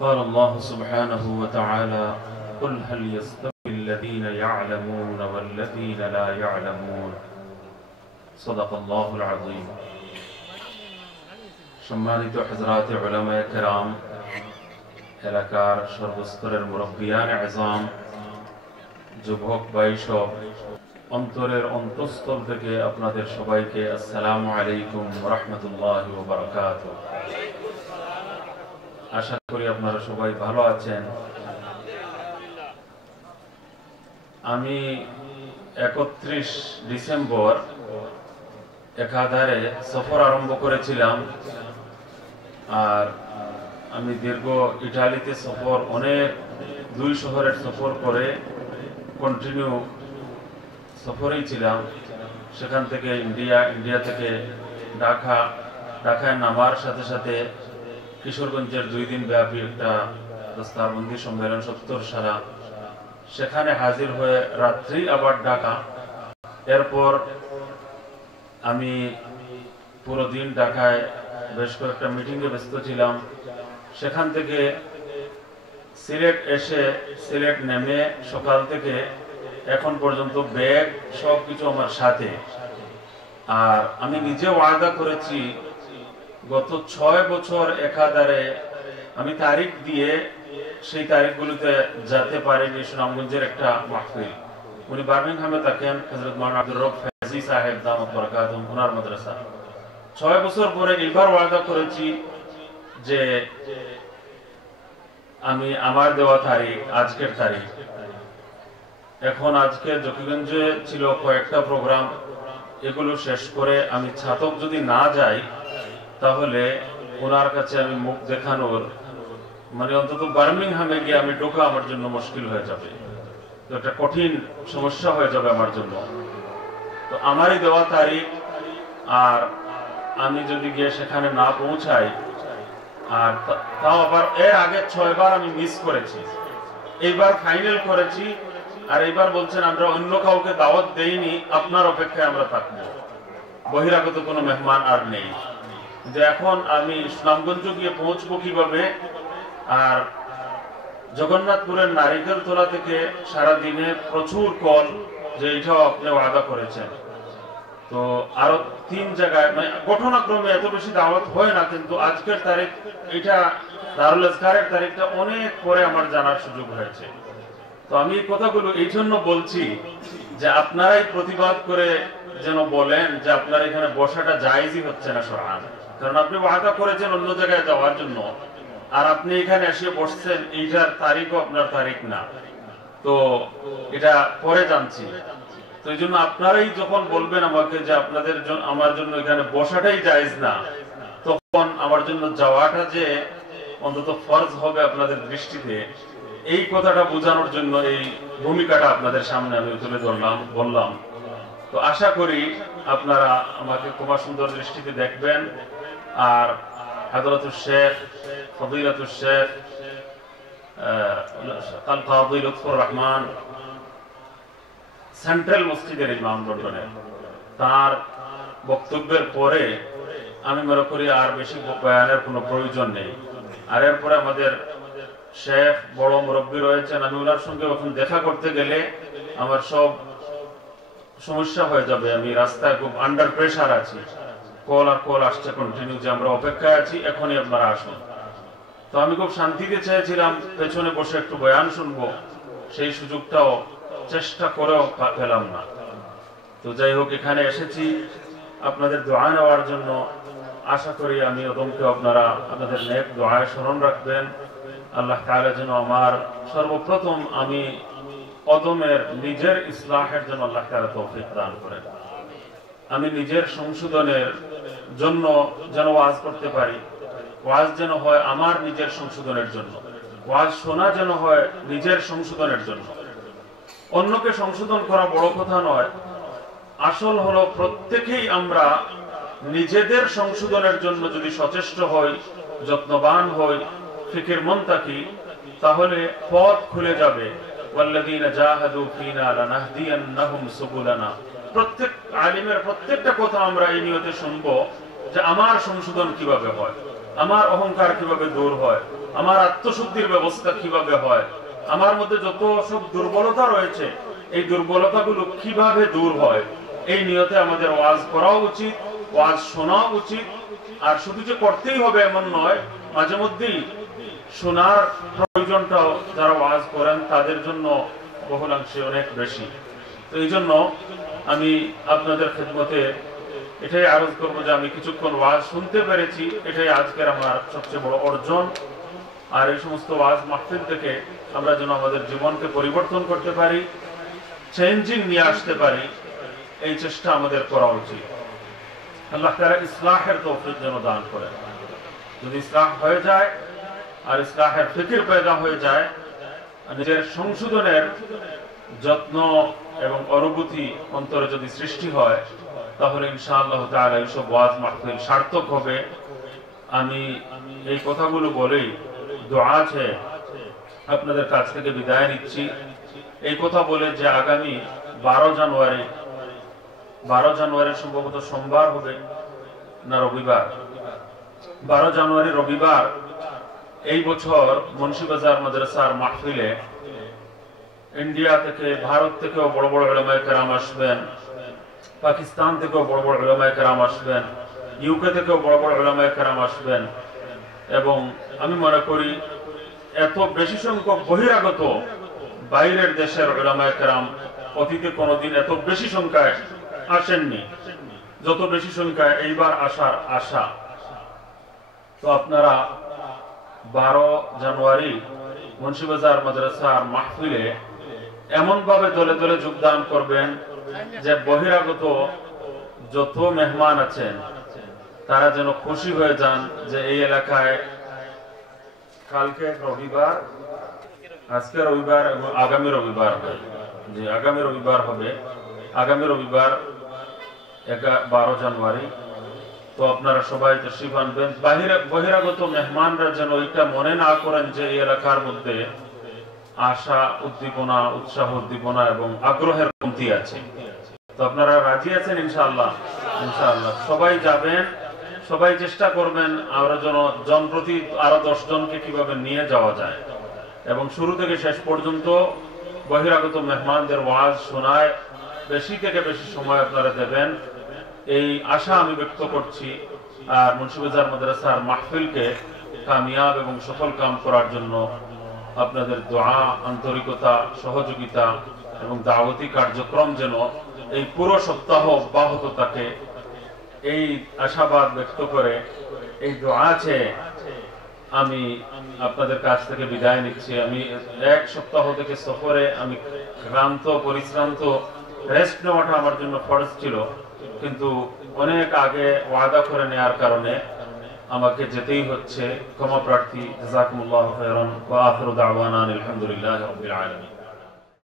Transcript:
قال الله سبحانه وتعالى قل هل يستوي الذين يعلمون والذين لا يعلمون صدق الله العظيم সম্মানিত হযরত উলামায়ে কেরাম, এলাকার সর্বস্তরের মুরব্বিয়ান আযম, যুবক ভাইসব, অন্তরের অন্তঃস্থল থেকে আপনাদের সবাইকে আসসালামু আলাইকুম ওয়া রাহমাতুল্লাহি ওয়া বারাকাতুহু। আশা করি আপনারা সবাই ভালো আছেন। আমি 31 ডিসেম্বর একাধারে সফর আরম্ভ করেছিলাম, আর আমি দীর্ঘ ইটালিতে সফর, অনেক 2 শহরের সফর করে কন্টিনিউ সফরেই ছিলাম। সেখান থেকে ইন্ডিয়া থেকে ঢাকায় নামার সাথে সাথে কিশোরগঞ্জের 2 দিন ব্যাপী একটা দস্তারবন্দি সম্মেলন 70 সারা, সেখানে হাজির হয়ে রাত্রি আবার ঢাকা। এরপর আমি পুরো দিন ঢাকায় বেশ কয়েকটা মিটিংয়ে ব্যস্ত ছিলাম। সেখান থেকে সিলেট এসে, সিলেট নেমে সকাল থেকে এখন পর্যন্ত ব্যাগ সবকিছু আমার সাথে। আর আমি নিজে ওয়াদা করেছি গত 6 বছর একাধারে আমি তারিখ দিয়ে সেই তারিখগুলোতে যেতে পারিনি। সুনামগঞ্জের একটা মাহফিল, উনি বার্মিংহামে থাকেন, হযরত মাওলানা আব্দুর রব ফাজি সাহেব দামাত বরকাতুহুম, ওনার মাদ্রাসা। 6 বছর পরে এবার ওয়াদা করেছি যে আমি আমার দেওয়া তারিখ, আজকের তারিখ। এখন আজকে জকিগঞ্জে ছিল কয়েকটা প্রোগ্রাম, এগুলো শেষ করে আমি ছাতক যদি না যাই তাহলে ওনার কাছে আমি মুখ দেখানোর, মানে অন্তত বার্মিংহামে গিয়ে আমি ঢোকা আমার জন্য মুশকিল হয়ে যাবে, তো একটা কঠিন সমস্যা হয়ে যাবে আমার জন্য। তো আমারই দেওয়া তারিখ, আর আমি যদি গিয়ে সেখানে না পৌঁছাই, আর তাও আবার এর আগে 6 বার আমি মিস করেছি, এইবার ফাইনাল করেছি। আর এইবার বলছেন আমরা অন্য কাউকে দাওয়াত দেইনি, আপনার অপেক্ষায় আমরা থাকবো, বহিরাগত কোনো মেহমান আর নেই। কিন্তু এখন আমি সুনামগঞ্জ গিয়ে পৌঁছবো কিভাবে? আর জগন্নাথপুরের নারিকেল তোলা থেকে সারা দিনে প্রচুর কল যে এটাও আপনি ওয়াদা করেছেন। তো আরো 3 জায়গায়, মানে ঘটনাক্রমে এত বেশি দাওয়াত হয় না, কিন্তু আজকের তারিখ, এটা দারুল আজকারের তারিখটা অনেক পরে আমার জানার সুযোগ হয়েছে। তো আমি এই কথাগুলো এই জন্য বলছি যে আপনারাই প্রতিবাদ করে যেন বলেন যে আপনার এখানে বসাটা জায়েজই হচ্ছে না শরআন, কারণ আপনি ওয়াদা করেছেন অন্য জায়গায় যাওয়ার জন্য, আর আপনি এখানে এসে বসছেন, এইটার তারিখও আপনার তারিখ না। তো এটা পরে জানছি। তো এই জন্য আপনারাই যখন বলবেন আমাকে যে আপনাদের জন্য, আমার জন্য এখানে বসাটাই জায়েজ না, তখন আমার জন্য যাওয়াটা যে অন্তত ফরজ হবে আপনাদের দৃষ্টিতে, এই কথাটা বোঝানোর জন্য এই ভূমিকাটা আপনাদের সামনে আমি তুলে ধরলাম, বললাম। তো আশা করি আপনারা আমাকে খুব সুন্দর দৃষ্টিতে দেখবেন। আর হযরতুল শেখ, ফযিলাতুল শেখ আল কাযী লুৎফুর রহমান, সেন্ট্রাল মসজিদের ইমাম লন্ডনের, তার বক্তব্যের পরে আমি মনে করি আর বেশি বয়ানের কোনো প্রয়োজন নেই। আর এরপরে আমাদের শেখ বড় মুরব্বী রয়েছেন, আমি ওনার সঙ্গে এখন দেখা করতে গেলে আমার সব সমস্যা হয়ে যাবে। আমি রাস্তায় খুব আন্ডার প্রেসার আছি, কল আসছে কন্টিনিউ যে আমরা অপেক্ষায় আছি, এখনই আপনারা আসুন। তো আমি খুব শান্তিতে চেয়েছিলাম পেছনে বসে একটু বয়ান শুনবো, সেই সুযোগটাও চেষ্টা করেও পেলাম না। তো যাই হোক, এখানে এসেছি আপনাদের দোয়া নেওয়ার জন্য। আশা করি আমি ওদমকে আপনারা আপনাদের নেক দোয়ায় স্মরণ রাখবেন। আল্লাহ তাআলা যেন আমার সর্বপ্রথম আমি ওদমের নিজের ইসলাহের জন্য আল্লাহ তাআলা তৌফিক দান করেন। আমি নিজের সংশোধনের জন্য যেন ওয়াজ করতে পারি, ওয়াজ যেন হয় আমার নিজের সংশোধনের জন্য, ওয়াজ শোনা যেন হয় নিজের সংশোধনের জন্য। অন্যকে সংশোধন করা বড় কথা নয়, আসল হলো প্রত্যেকেই আমরা নিজেদের সংশোধনের জন্য যদি সচেষ্ট হই, যত্নবান হই, ফিকির মন থাকি, তাহলে পথ খুলে যাবে। ওয়াল্লাযীনা জাহাদু ফীনা লানাহদিয়ান্নাহুম সুবুলানা। প্রত্যেক আলিমের প্রত্যেকটা কথা আমরা এই নিয়তে শুনবো যে আমার সংশোধন কিভাবে হয়। আমার অহংকার কিভাবে দূর হয়, আমার আত্মশুদ্ধির ব্যবস্থা কিভাবে হয়, আমার মধ্যে যত সব দুর্বলতা রয়েছে এই দুর্বলতাগুলো কিভাবে দূর হয়, এই নিয়তে আমাদের ওয়াজ করাও উচিত, ওয়াজ শোনা উচিত। আর শুধু যে করতেই হবে এমন নয়, মাঝে মধ্যেই শোনার প্রয়োজনটাও যারা ওয়াজ করেন তাদের জন্য বহুলাংশে অনেক বেশি। তো এই জন্য আমি আপনাদের খেদমতে এটাই আরজ করবো যে আমি কিছুক্ষণ ওয়াজ শুনতে পেরেছি, এটাই আজকের আমার সবচেয়ে বড় অর্জন। আর এই সমস্ত ওয়াজ মাহফিল থেকে আমরা যেন আমাদের জীবনকে পরিবর্তন করতে পারি, চেঞ্জিং নিয়ে আসতে পারি, এই চেষ্টা আমাদের করা উচিত। আল্লাহ তাআলা ইসলাহের তৌফিক যেন দান করেন। যদি ইসলাহ হয়ে যায় আর ইসলাহের ফিকির পয়দা হয়ে যায়, নিজের সংশোধনের যত্ন এবং অনুভূতি অন্তরে যদি সৃষ্টি হয়, তাহলে ইনশাআল্লাহ তাআলা এইসব ওয়াজ মাহফিল সার্থক হবে। আমি এই কথাগুলো বলেই দোয়া আছে আপনাদের কাছ থেকে বিদায় নিচ্ছি। এই কথা বলে যে আগামী 12 জানুয়ারি সম্ভবত সোমবার হবে না রবিবার, 12 জানুয়ারি রবিবার এই বছর মুন্সিবাজার মাদ্রাসার মাহফিলে ইন্ডিয়া থেকে, ভারত থেকেও বড় বড় উলামায়ে কেরাম আসবেন, পাকিস্তান থেকেও বড় বড় উলামায়ে কেরাম আসবেন, ইউকে থেকেও বড় বড় উলামায়ে কেরাম আসবেন। এবং আমি মনে করি এত বেশি সংখ্যক বহিরাগত বাইরের দেশের উলামায়ে কেরাম অতীতে কোনোদিন এত বেশি সংখ্যায় আসেননি, যত বেশি সংখ্যায় এইবার আসার আশা। তো আপনারা 12 জানুয়ারি মুন্সিবাজার মাদ্রাসার মাহফিলে এমন ভাবে দলে দলে যোগদান করবেন যে বহিরাগত যত মেহমান আছেন তারা যেন খুশি হয়ে যান যে এই এলাকায় কালকে রবিবার, আজকে রবিবার এবং আগামী রবিবার হবে, যে আগামী রবিবার হবে, আগামী রবিবার 12 জানুয়ারি। তো আপনারা সবাই তশরিফ আনবেন। বহিরাগত মেহমানরা যেন এটা মনে না করেন যে এই এলাকার মধ্যে আশা উদ্দীপনা, উৎসাহ উদ্দীপনা এবং আগ্রহের কমতি আছে। তো আপনারা রাজি আছেন ইনশাআল্লাহ? ইনশাআল্লাহ সবাই যাবেন, সবাই চেষ্টা করবেন আমরা যেন জনপ্রতি আরো 10 জনকে কিভাবে নিয়ে যাওয়া যায় এবং শুরু থেকে শেষ পর্যন্ত বহিরাগত মেহমানদের ওয়াজ শোনায় বেশি থেকে বেশি সময় আপনারা দেবেন, এই আশা আমি ব্যক্ত করছি। আর মুন্সিবাজার মাদ্রাসার মাহফিলকে কামিয়াব এবং সফল কাম করার জন্য আপনাদের দোয়া, আন্তরিকতা, সহযোগিতা এবং দাওয়াতি কার্যক্রম যেন এই পুরো সপ্তাহ অব্যাহত থাকে, এই আশাবাদ ব্যক্ত করে এই দোয়া আছে আমি আপনাদের কাছ থেকে বিদায় নিচ্ছি। আমি 1 সপ্তাহ থেকে সফরে আমি ক্লান্ত, পরিশ্রান্ত, রেস্ট নেওয়াটা আমার জন্য ফরজ ছিল, কিন্তু অনেক আগে ওয়াদা করে নেওয়ার কারণে আমাকে যেতেই হচ্ছে। ক্ষমা প্রার্থী। জাযাকুমুল্লাহু খাইরান ওয়া আখিরু দাওয়ানা আলহামদুলিল্লাহি রাব্বিল আলামিন।